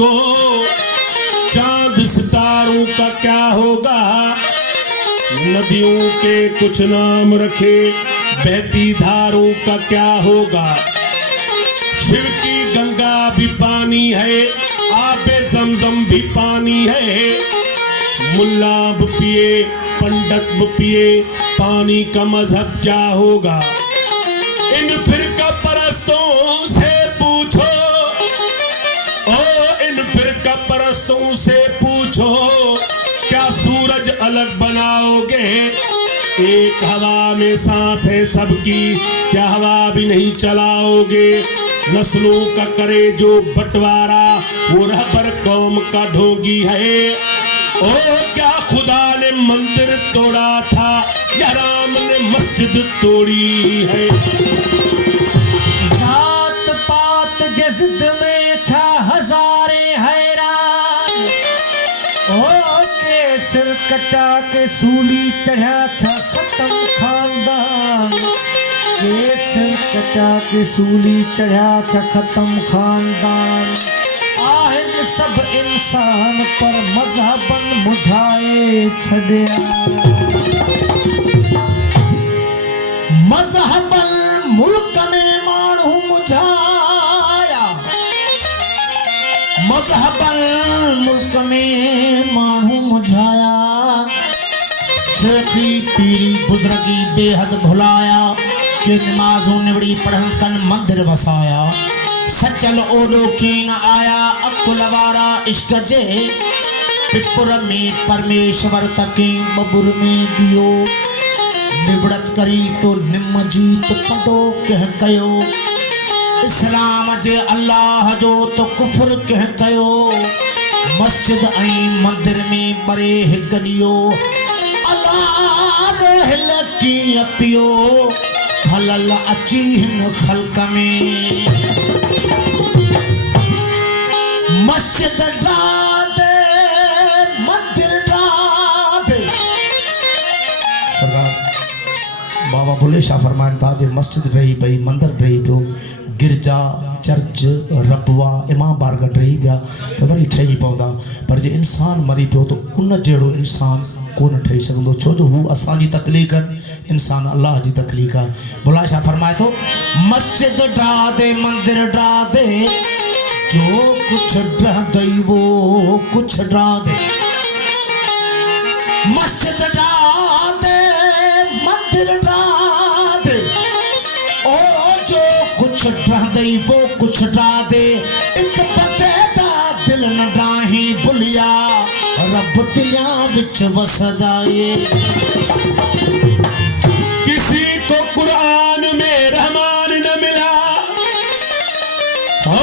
को चांद सितारों का क्या होगा। नदियों के कुछ नाम रखे, बहती धारों का क्या होगा। शिव की गंगा भी पानी है, आबे ज़मज़म भी पानी है। मुल्ला ब पिए, पंडित ब पिए, पानी का मजहब क्या होगा। इन फिरका परस्तों से पूछो, ओ इन फिरका परस्तों से पूछो, क्या सूरज अलग बनाओगे। एक हवा में सांस है सबकी, क्या हवा भी नहीं चलाओगे। नस्लों का करे जो बंटवारा, वो रहबर कौम का ढोंगी है। ओ क्या खुदा ने मंदिर तोड़ा था, या राम ने मस्जिद तोड़ी है। जात पात जिद में था हजारे हैरान, ओ के सिर कटा के सूली चढ़ा था खत्म खानदान। के सिर कटा के सूली चढ़ा था खत्म खानदान। आहिन सब इंसान पर मजहबन मुझाए छड़िया। मजहबन मुल्क में मानू मुझाया, मजहबन मुल्क में मानू मुझाया। शेखी पीरी बुजुर्गी बेहद भुलाया, कि नमाजों निवड़ी पढ़न कन मंदिर वसाया। सचल ओलो की न आया अकुलवारा इश्क जे, पिपुर में परमेश्वर तके बबुर में बियो। निवड़त करी तो निम जीत कदो कह कयो, इस्लाम जे अल्लाह जो तो कुफर कह कयो। मस्जिद ऐं मंदिर में बरे हिक ॾियो, अल्लाह रोहिल कीअं पियो। खलल अची हिन ख़ल्क़ में, मस्जिद ढा दे मंदिर ढा दे। सरदार बाबा बुले शाह फरमाइन था जे मस्जिद रही पई, मंदिर रही पियो, गिरजा चर्च रबवा इमाम बारगाह रही पिया त वरी ठही पवंदा। पर जे इंसान मरी पियो तो उन जहिड़ो इंसान कोन ठही सघंदो, छो जो हू असांजी तकलीफ़ आहिनि, इंसान अल्लाह जी तकलीफ़ आहे। बुला शाह फरमाए थो, मस्जिद ढा दे मंदिर ढा दे, जो कुछ ढह दई वो कुछ ढा दे। मस्जिद ढा दे मंदिर ढा दे, ओ जो कुछ ढह दई वो कुछ ढा दे। एक पते दा दिल न ढाही भुलिया, रब दिलिया विच वसदाए। किसी को कुरान में रहमान न मिला, हो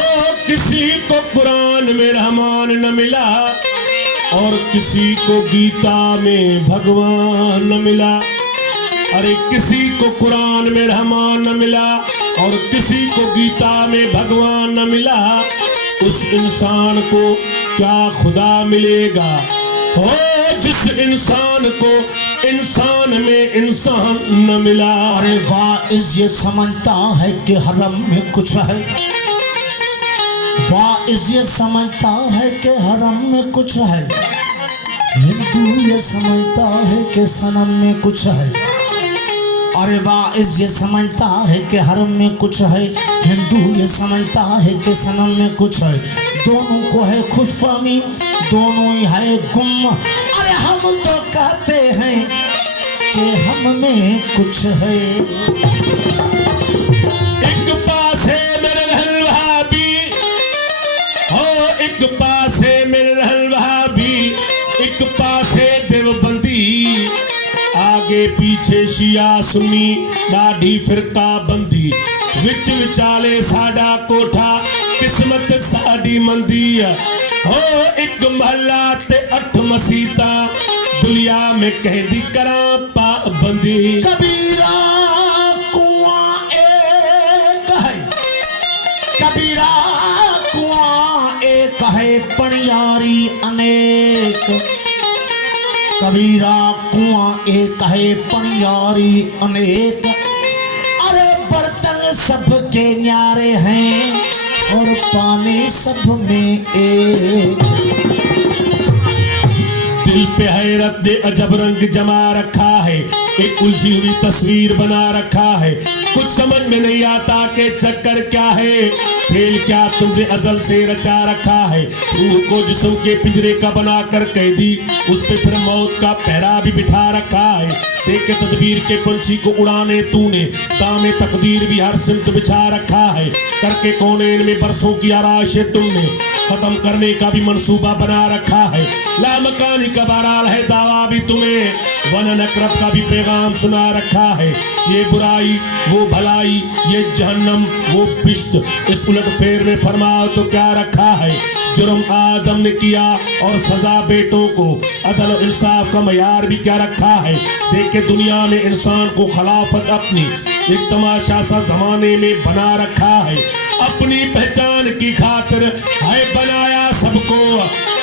किसी को कुरान में रहमान न मिला, और किसी को गीता में भगवान न मिला। अरे किसी को कुरान में रहमान न मिला और किसी को गीता में भगवान न मिला, उस इंसान को क्या खुदा मिलेगा। हो जिस इंसान को इंसान में इंसान न मिला। अरे वाइज ये समझता है कि हरम में कुछ है, वाइज ये समझता है कि हरम में कुछ है। हिंदू ये समझता है कि सनम में कुछ है। अरे वाइज ये समझता है कि हरम में कुछ है, हिंदू ये समझता है कि सनम में कुछ है। दोनों को है खुशफहमी, दोनों ही है गुम। अरे हम तो कहते हैं कि हम में कुछ है। एक पास है मेरे रहल भाभी, हो एक पास है मेरे रहल भाभी, एक पास है देवबंदी, आगे पीछे शिया सुन्नी ॾाढी फिरका बंदी, विच विचाले साडा कोठा किस्मत साडी मंदी। हो एक महला ते 8 मसीता, दुनिया में कहदी करा पाबंदी। कबीरा कुआं एक है, कबीरा कुआं एक है, पणियारी अनेक। कबीरा कुआं एक है, पणियारी अनेक। अरे बर्तन सबके न्यारे हैं, और पाने सब में एक। दिल पे हैरत ने अजब रंग जमा रखा है, एक उलझी हुई तस्वीर बना रखा है। कुछ समझ में नहीं आता कि चक्कर क्या है, खेल क्या तुमने अजल से रचा रखा है। रूह को जिस्म के पिंजरे का बना कर कैदी, उस पे फिर मौत का पहरा भी बिठा रखा है। देखे तदबीर के पंछी को उड़ाने तूने, दामे तकदीर भी हर सिमत बिछा रखा है। करके कोनेन में बरसों की आराश तुमने, खत्म करने का भी मंसूबा बना रखा है। लामकानी का बहरहाल है दावा भी तुम्हें, वन नकरत का भी पैगाम सुना रखा है। ये बुराई वो भलाई, ये जहन्नम वो बिश्त, इस उलट फेर में फरमाओ तो क्या रखा है। जुर्म आदम ने किया और सजा बेटों को, अदल और इंसाफ का मयार भी क्या रखा है। देखे दुनिया में इंसान को खिलाफत अपनी एक तमाशा सा जमाने में बना रखा है। अपनी पहचान की खातिर है बनाया सबको,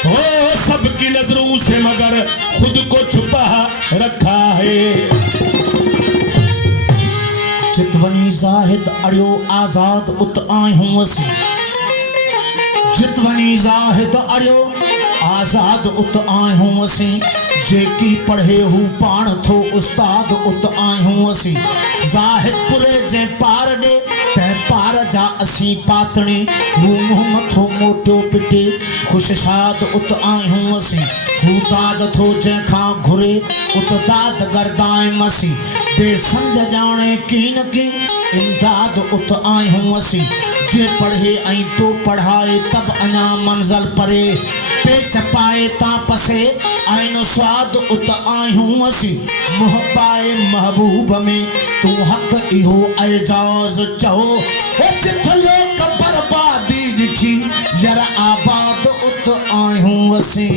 हो सबकी नजरों से मगर खुद को छुपा रखा है। चितवनी जाहिद अड़ियो आजाद उत आय हूँ असी, जितवनी जाहिद अड़ियो आजाद उत आय हूँ असी। जेकी पढ़े हूँ पाण थो उस्ताद उत आय हूँ असी। जाहिद पुरे जे पार डे तै पार जा असी पातणी, हूँ मुँह मथो मोटियो पिटे खुश शाद उत आय हूँ असी। हूँ दाद थो जंहिंखां घुरे उत दाद गर्दाए मसी। बे समझ जाने की न की इमदाद उत आय हूँ असी। जे पढ़े ऐं तो पढ़ाए तब अञा मंज़िल परे, पे चपाए ता पसे आइन स्वाद उत आय हूँ असी। मुँह पाए महबूब में तू हक इहो एजाज चहो, चिथ लोक बर्बादी ॾिठी यार आबाद उत आय हूँ असी।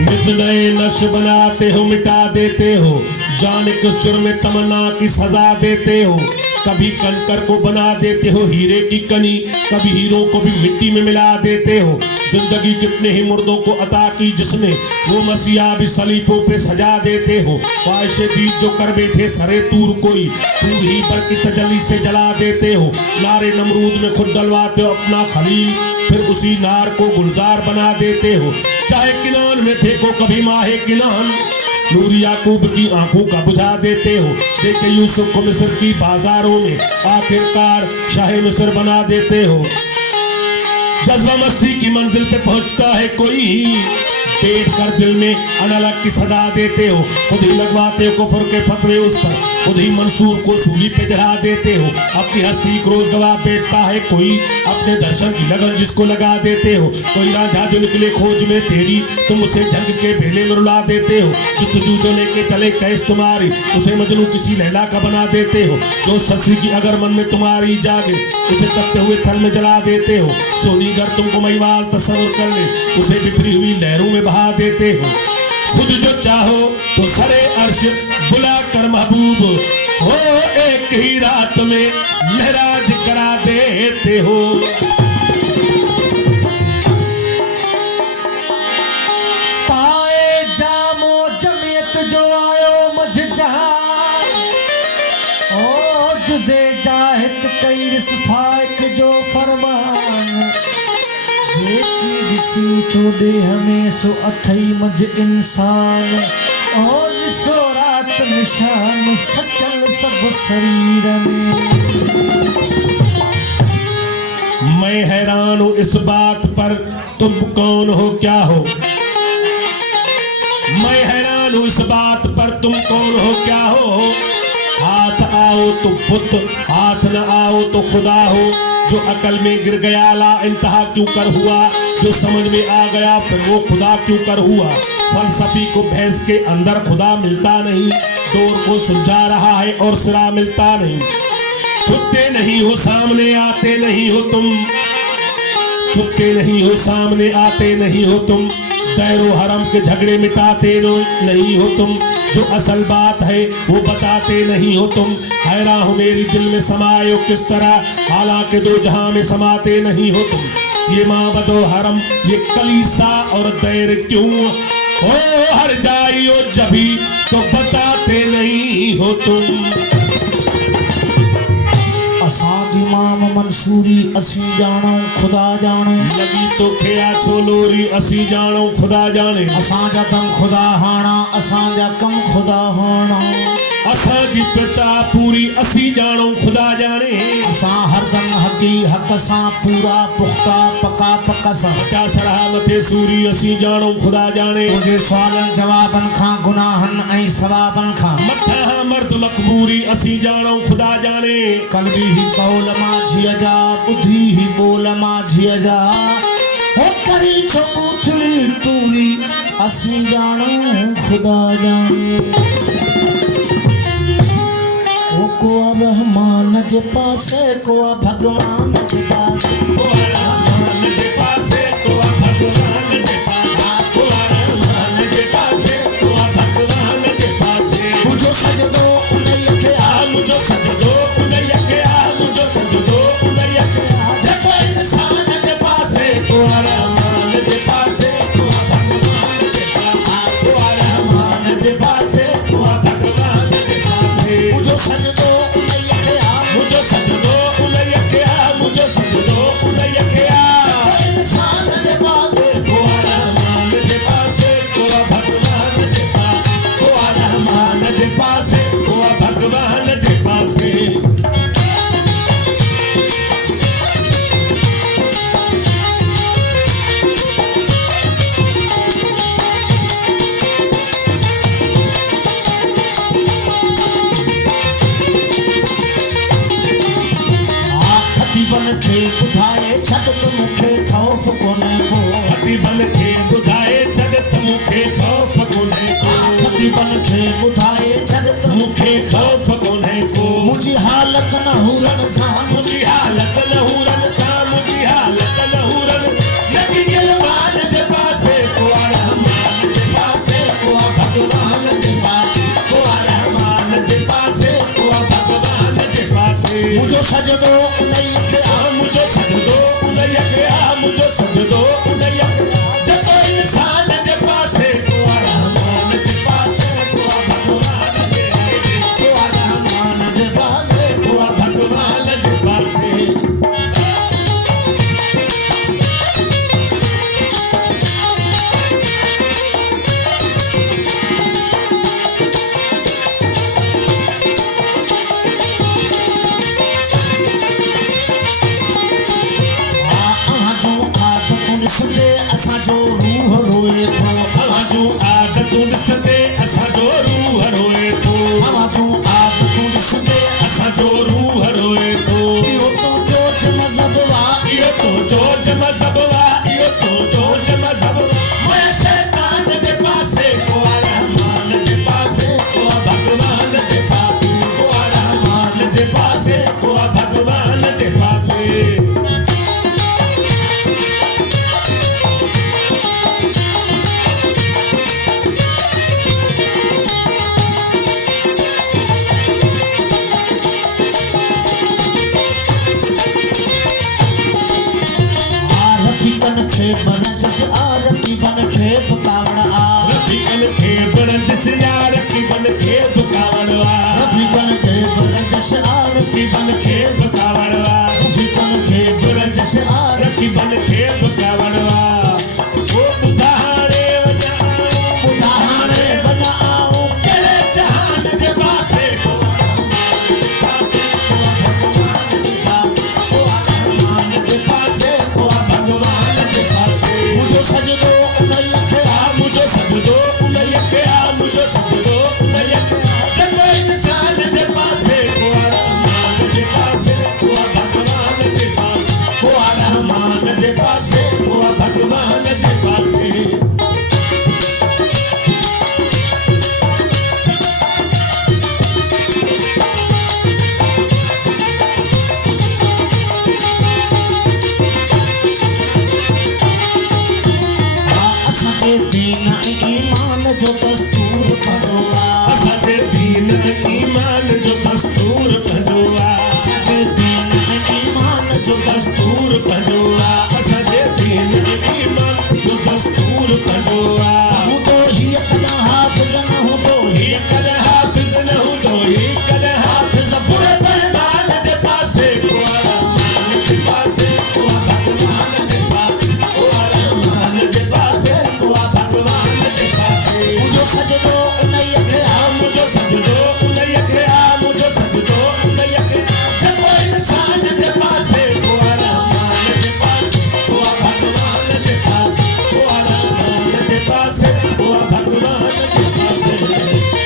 नित नए नक्श बनाते हो मिटा देते हो, जाने किस जुर्म में तमन्ना की सजा देते हो। कभी कंकर को बना देते हो हीरे की कनी, कभी हीरो को भी मिट्टी में मिला देते हो। जिंदगी कितने ही मुर्दों को अता की जिसने, वो मसीहा भी सलीबों पे सजा देते हो। ख्वाहिशे बीज जो कर बैठे सरे तूर कोई, तूर ही पर की तजल्ली से जला देते हो। नारे नमरूद में खुद डलवाते हो अपना खलील, फिर उसी नार को गुलजार बना देते हो। चाहे किनान में फेंको कभी माहे किनान, नूर याकूब की आंखों का बुझा देते हो। देखे यूसुफ को मिस्र की बाजारों में आखिरकार शाह मिस्र बना देते हो। जज्बा मस्ती की मंजिल पे पहुंचता है कोई, बैठ कर दिल में अनलग की सदा देते हो। खुद ही लगवाते हो कुफ्र के फतवे उस पर, खुद ही मंसूर को सूली पे चढ़ा देते हो। अपनी हस्ती क्रोध गवा बैठता है कोई, अपने दर्शन की लगन जिसको लगा देते हो। कोई राजा जो निकले खोज में तेरी, तुम उसे जंग के भेले में रुला देते हो। जिस्तजू जो लेके चले कैस तुम्हारी, उसे मजनू किसी लैला का बना देते हो। जो सब्जी की अगर मन में तुम्हारी जागे, उसे तपते हुए थल में जला देते हो। सोनी घर तुमको महिवाल तस्वर कर ले, उसे बिखरी हुई लहरों में बहा देते हो। खुद जो चाहो तो सरे अर्श बुला कर महबूब हो, एक ही रात में महराज करा देते हो। पाए जामो जमियत जो आयो मझ जहां, ओ जुज़े जाहिद कई रिसफाक जो फरमान। जेकी ॾिसी तो दे हमें सो अथई मझ इंसान, और ॾिसो रात निशान सचल सब शरीर में। मैं हैरान हूँ इस बात पर तुम कौन हो क्या हो। मैं हैरान हूँ इस बात पर तुम कौन हो क्या हो। हाथ आओ तो बुत, हाथ न आओ तो खुदा हो। जो अकल में गिर गया ला इंतहा क्यों कर हुआ, जो समझ में आ गया फिर वो खुदा क्यों कर हुआ। फलसफी को भैंस के अंदर खुदा मिलता नहीं, डोर को सुलझा रहा है और सिरा मिलता नहीं। छुपते नहीं हो सामने आते नहीं हो तुम, छुपते नहीं हो सामने आते नहीं हो तुम। दैरो हरम के झगड़े मिटाते नहीं हो तुम, जो असल बात है वो बताते नहीं हो तुम। हैरान हो मेरी दिल में समाये हो किस तरह, हालांकि दो जहां में समाते नहीं हो तुम। ये माबदो हरम ये कलीसा और दैर क्यों हो हर जाइयो जभी तो बताते नहीं हो तुम। असांजी इमाम मंसूरी असी जानो खुदा जाने लगी तोखे आ छोलोरी असी जानो खुदा जाने असांजा दम खुदा हाना असांजा कम खुदा हाना असांजी पिता पूरी असी जानो खुदा जाने असां हरदम हकी हक सां पूरा पुख्ता पका पका सां बचा सरहा मथे सूरी असी जानो खुदा जाने तुझे सवालनि जवाबनि खां गुनाहनि ऐं सवाबनि खां मथा मर्द मकबूरी असी जानो खुदा जाने कलबी ही कौल मां झिय जा ॿुधी ही ॿोल मां झिय जा हो करी छो ॿूथड़ी टूरी असीं ॼाणो ख़ुदा ॼाणे ओ को रहमान जे पासे को भगवान जे पासे को रहमान जे पासे को भगवान जे पासे को रहमान जे पासे को भगवान जे पासे मुझो सजदो उनई खे आ मुझो सजदो उनई खे आ मुझो सजदो उनई खे आ जेको इंसान जे पासे को रहमान जे पासे को भगवान जे पासे को रहमान जे पासे को भगवान जे पासे मुझो सजदो उनई खे आ मुझो सजदो उनई खे आ मुझो सजदो उनई खे आ इंसान जे पासे को रहमान जे पासे को भगवान जे पासे को रहमान जे पासे को भगवान जे पासे खतीबन खे ॿुधाए छॾ त मूंखे ख़ौफ़ कोन्हे को खतीबन खे ॿुधाए छॾ त मूंखे ख़ौफ़ कोन्हे को खतीबन खे ॿुधाए छॾ त मूंखे ख़ौफ़ कोन्हे को मुंहिंजी हालत न हुरनि सां मुंहिंजी हालत न हुरनि सां मुंहिंजी हालत न हुरनि लॻी गिलमान जे पासे को रहमान जे पासे को भगवान जे पासे को रहमान जे पासे को भगवान जे पासे मुंहिंजो सजदो उनई खे आ मुझो सजदो उनई खे आ मुझो सजदो उनई खे जेको इंसान जे पासे को रहमान जे पासे को भगवान जे पासे को रहमान जे पासे को भगवान जे पासे असांजो रूह रोए थो हवा जूं आदतूं ॾिसंदे असांजो रूह रोए थो हवा जूं आदतूं ॾिसंदे असांजो रूह रोए थो इहो तुंहिंजो ज मज़हब वा इहो तुंहिंजो ज मज़हब वा इहो तुंहिंजो ज मज़हब मैं शैतान जे पासे को रहमान जे पासे को भगवान जे पासे को रहमान जे पासे को भगवान जे पासे रफ़ीकन खे बनजस आ रक़ीबन खे बुकावण आ रफ़ीकन खे बनजस आ रक़ीबन खे बुकावण आ रफ़ीकन खे बनजस आ रक़ीबन खे बुकावण आ रफ़ीकन खे बनजस आ रक़ीबन खे बुकावण आ ओ ॿुधारे वञा आऊं कहिड़े जहान जे पासे को रहमान जे पासे को भगवान जे पासे मुंहिंजो सजदो उनई खे आ मुझो सजदो उनई खे आ मुझो सजदो उनई खे जेको इंसान जे पासे को रहमान जे पासे को भगवान जे पासे को रहमान जे पासे को भगवान जे पासे असांजे दीन ऐं ईमान जो दस्तूर पंहिंजो आ असांजे दीन ईमान जो दस्तूर पंहिंजो आ असांजे दीन ऐं ईमान जो दस्तूर पंहिंजो आ असांजे दीन ईमान जो दस्तूर पंहिंजो आ हूंदो हीअ कॾहिं हाफ़िज़ न हूंदो हीअ कॾहिं हाफ़िज़ न हूंदो हीअ कॾहिं हाफ़िज़ बुरे पैमान जे पासे को सजदो उन्हें खे मुझो सजदो उन्हें खे मुझो सजदो उन्हें खे जब इंसान के पासे पोआ रहमान के पास पोआ भगवान के पास पोआ रहमान के पास पोआ भगवान के पास